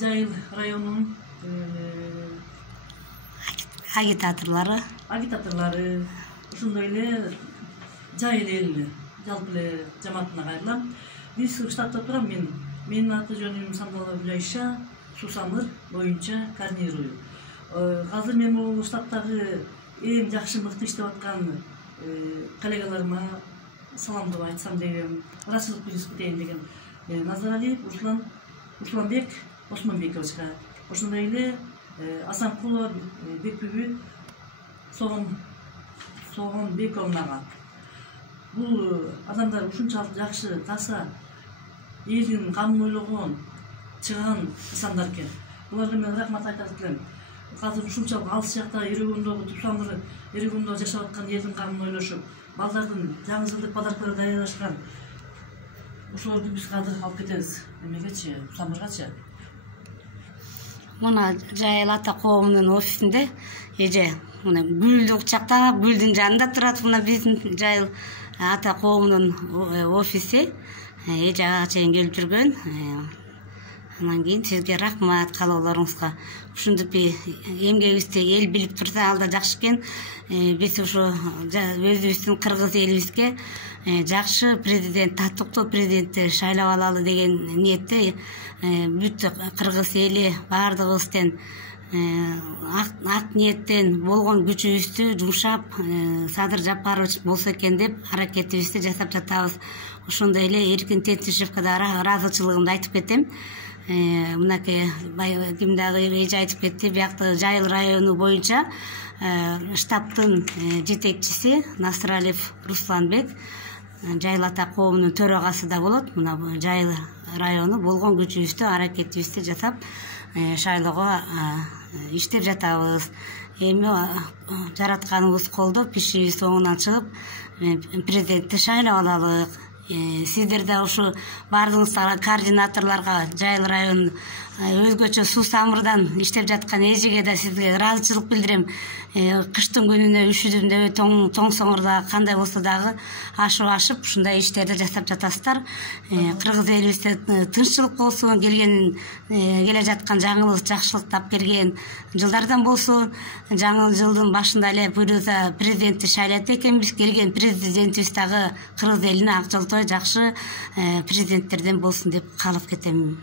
Жайыл районунун агитаторлору ошондой эле Жайыл эли жалпы эле жамаатына кайрылам. Биз штатта турам. Менин аты жөнүм Сандалова Гүлайша, Сусамыр боюнча координирую. Азыр мен бул штаттагы эң жакшы мыкты иштеп аткан коллегаларыма саламдуу айтсам деген, ыраазычылык билдирейин деген Назаралиев Русланбек Осмонбековичка, ошондой эле Асанкулова Бекбүбү Согонбековнага. Бул адамдар ушунчалык жакшы, таза, элдин камын ойлогон, чыган инсандар экен. Буларга мен рахмат айтат элем. Азыр ушунчалык алыс жакта Эрегондогу Тусамыр Эрегондо жашап аткан элдин камын ойлошуп, балдардын жаңы жылдык подаркаларын даярдашкан. Ошолорду биз азыр алып кетебиз. Эмегечи, Тусамыргачы. Мына Жайыл ата коомунун офисинде эже мына гүлдү кучактап, гүлдүн жанында турат. Мына биздин Жайыл ата коомунун офиси. Эже ага чейин келип жүргөн. Анан кийин сизге рахмат каалоолоруңузга. Ушундук эмгегибизди эл билип турса ал да жакшы экен. Биз ушу өзүбүздүн кыргыз элибизге жакшы президент, татыктуу президентти шайлап алалы деген ниетте бүт кыргыз эли баардыгыбыздан ак ниеттен болгон күчүбүздү жумшап Садыр Жапарович болсо экен деп аракетибизди жасап жатабыз. Ошондой эле Эркин Тентишевке да ыраазычылыгымды айтып кетем. Мынакей ким дагы эже айтып кетти, биякта Жайыл району боюнча штабтын жетекчиси Насыралиев Русланбек Жайыл ата коомунун төрагасы да болот. Мына Жайыл району болгон күчүбүздү аракетибизди жасап шайлоого иштеп жатабыз. Эми жаратканыбыз колдоп, ишибиз оңунан чыгып, президентти шайлап алалык. Сиздер да ушу бардыгыңызга координаторлорго Жайыл районунун өзгөчө Сусамырдан иштеп жаткан эжеге да сизге ыраазычылык билдирем. Кыштын күнүнө üşүдүм деп тоңсоңор дагы кандай болсо дагы ашып ушундай иштерди жасап жатасыздар. Кыргыз элибизде тынччылык болсун, келе жаткан жаңылык жакшылыктап келген жылдардан болсун. Жаңы жылдын башында эле буюрса президентти шайлайт экенбиз. Келген президентибиз дагы кыргыз элине ак жолтой жакшы президенттерден болсун деп каалап кетем.